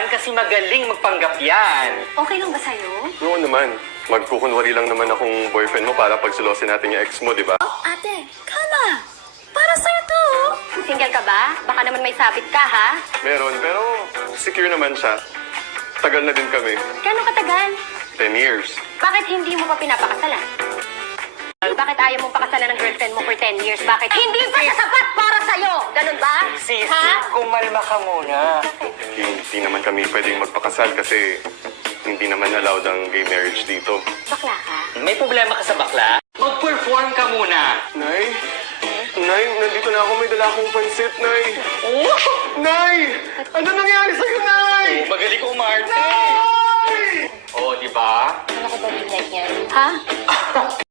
naman kasi magaling magpanggap yan. Okay lang ba sa'yo? Oo naman. Magkukunwari lang naman akong boyfriend mo para pagsilosin natin yung ex mo, di ba? Ate, kama! Para sa'yo to! Single ka ba? Baka naman may sabit ka, ha? Meron, pero secure naman siya. Tagal na din kami. Gano'ng katagal? 10 years. Bakit hindi mo pa pinapakasalan? Bakit ayaw mong pakasalan ng girlfriend mo for 10 years? Bakit hindi pa siya sapat para sa'yo? Ganun ba? Sis, Ha? kumalma ka muna. Hindi naman kami pwedeng magpakasal kasi hindi naman allowed ang gay marriage dito. Bakla ka? May problema ka sa bakla? Mag-perform ka muna. Nay? Nay, nandito na ako. May dala akong pansit, Nay. Oh! Nay! Ano nangyari sa'yo, Nay? Magaling ko umarte. Nay! Oh, di ba? Ano ko ba like yan? Ha?